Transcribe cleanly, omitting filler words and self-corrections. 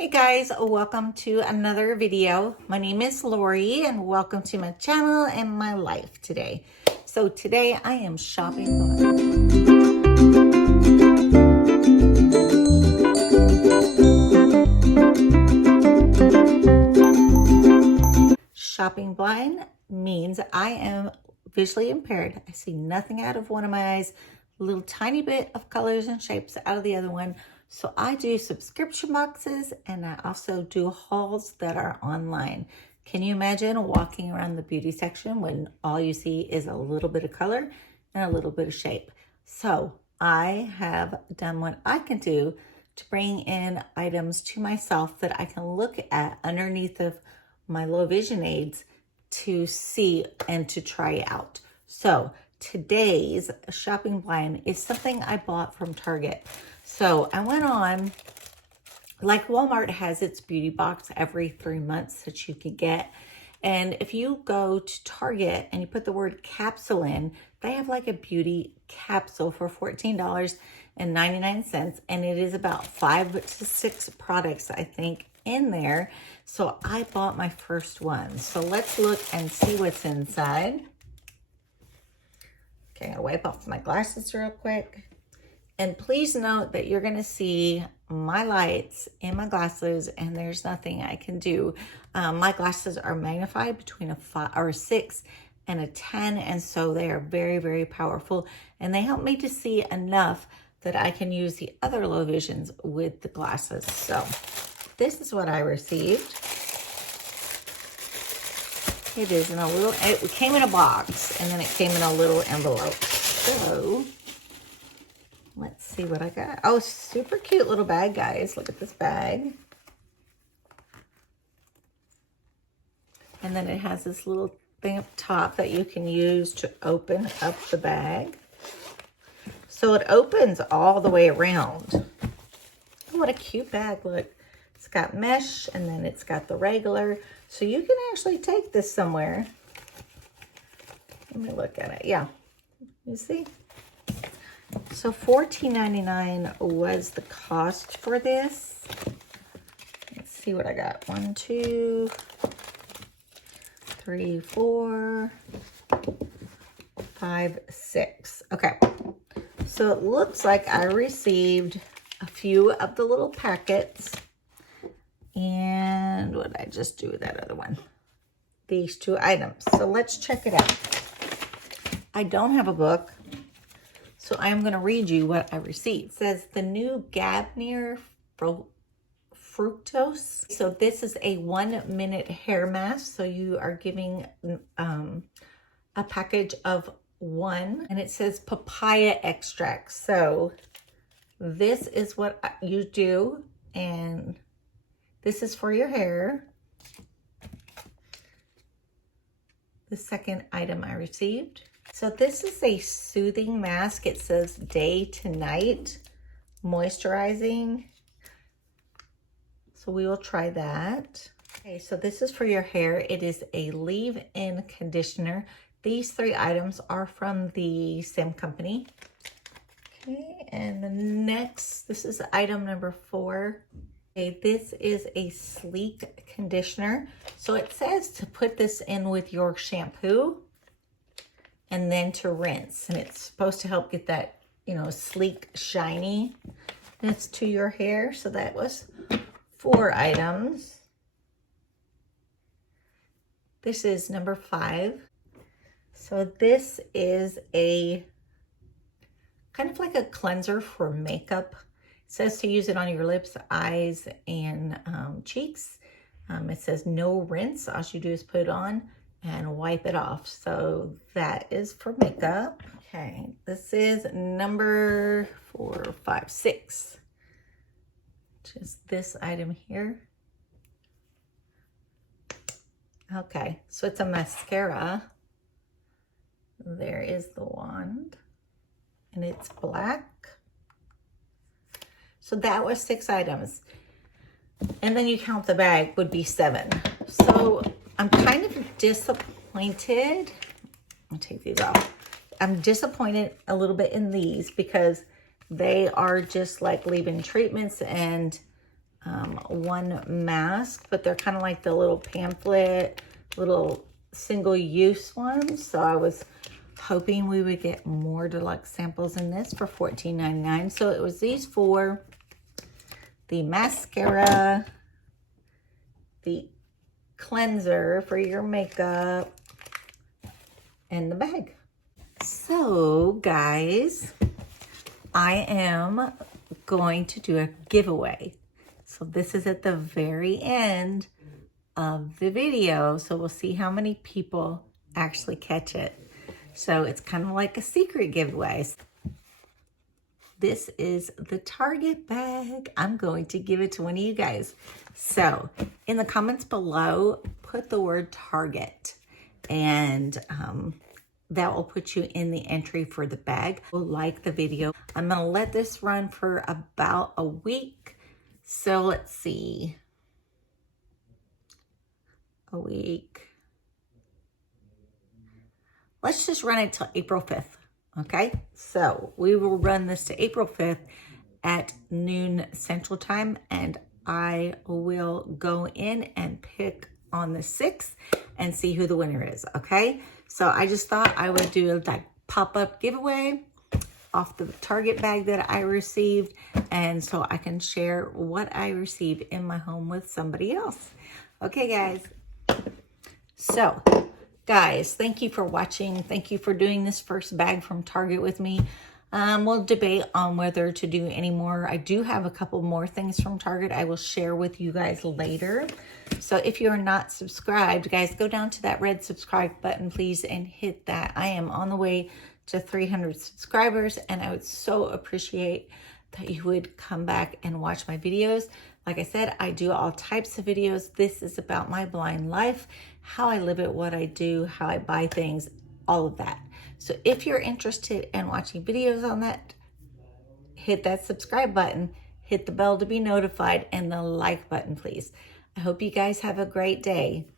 Hey guys, welcome to another video. My name is Lori and welcome to my channel and my life today. So today I am shopping blind. Shopping blind means I am visually impaired. I see nothing out of one of my eyes, a little tiny bit of colors and shapes out of the other one. So I do subscription boxes and I also do hauls that are online. Can you imagine walking around the beauty section when all you see is a little bit of color and a little bit of shape? So I have done what I can do to bring in items to myself that I can look at underneath of my low vision aids to see and to try out. So today's shopping blind is something I bought from Target. So I went on, like Walmart has its beauty box every 3 months that you can get. And if you go to Target and you put the word capsule in, they have like a beauty capsule for $14.99. And it is about 5 to 6 products, I think, in there. So I bought my first one. So let's look and see what's inside. Okay, I'm gonna wipe off my glasses real quick. And please note that you're gonna see my lights in my glasses and there's nothing I can do. My glasses are magnified between a 5 or a 6 and a 10. And so they are very, very powerful. And they help me to see enough that I can use the other low visions with the glasses. So this is what I received. It is in a little, it came in a box and then it came in a little envelope. So let's see what I got. Oh, super cute little bag, guys. Look at this bag. And then it has this little thing up top that you can use to open up the bag. So it opens all the way around. Oh, what a cute bag. Look, it's got mesh and then it's got the regular. So you can actually take this somewhere. Let me look at it. Yeah, you see? So $14.99 was the cost for this. Let's see what I got. 1, 2, 3, 4, 5, 6. Okay. So it looks like I received a few of the little packets. And what did I just do with that other one? These 2 items. So let's check it out. I don't have a book. So I'm going to read you what I received. It says the new Garner fructose. So this is a 1-minute hair mask. So you are giving a package of 1. And it says papaya extract. So this is what you do. And this is for your hair. The second item I received. So this is a soothing mask. It says day to night, moisturizing. So we will try that. Okay, so this is for your hair. It is a leave-in conditioner. These 3 items are from the same company. Okay, and the next, this is item number 4. Okay, this is a sleek conditioner. So it says to put this in with your shampoo and then to rinse. And it's supposed to help get that, you know, sleek, shiny. And it's to your hair. So that was 4 items. This is number 5. So this is a kind of like a cleanser for makeup. It says to use it on your lips, eyes, and cheeks. It says no rinse. All you do is put it on and wipe it off. So that is for makeup. Okay, this is number 4, 5, 6. Just this item here. Okay, so it's a mascara. There is the wand. And it's black. So that was 6 items. And then you count the bag would be 7. So I'm kind of disappointed. I'll take these off. I'm disappointed a little bit in these because they are just like leave-in treatments and one mask, but they're kind of like the little pamphlet, little single-use ones. So I was hoping we would get more deluxe samples in this for $14.99. So it was these four: the mascara, the cleanser for your makeup, and the bag. So guys, I am going to do a giveaway. So this is at the very end of the video. So we'll see how many people actually catch it. So it's kind of like a secret giveaway. This is the Target bag. I'm going to give it to one of you guys. So in the comments below, put the word Target, and that will put you in the entry for the bag. Like the video. I'm gonna let this run for about a week. So let's see, a week. Let's just run it till April 5th, okay? So we will run this to April 5th at noon Central Time, and I will go in and pick on the 6th and see who the winner is, okay? So I just thought I would do a like pop-up giveaway off the Target bag that I received, and so I can share what I received in my home with somebody else. Okay, guys. So, guys, thank you for watching. Thank you for doing this first bag from Target with me. We'll debate on whether to do any more. I do have a couple more things from Target I will share with you guys later. So if you're not subscribed, guys, go down to that red subscribe button, please, and hit that. I am on the way to 300 subscribers, and I would so appreciate that you would come back and watch my videos. Like I said, I do all types of videos. This is about my blind life, how I live it, what I do, how I buy things, all of that. So if you're interested in watching videos on that, hit that subscribe button, hit the bell to be notified, and the like button, please. I hope you guys have a great day.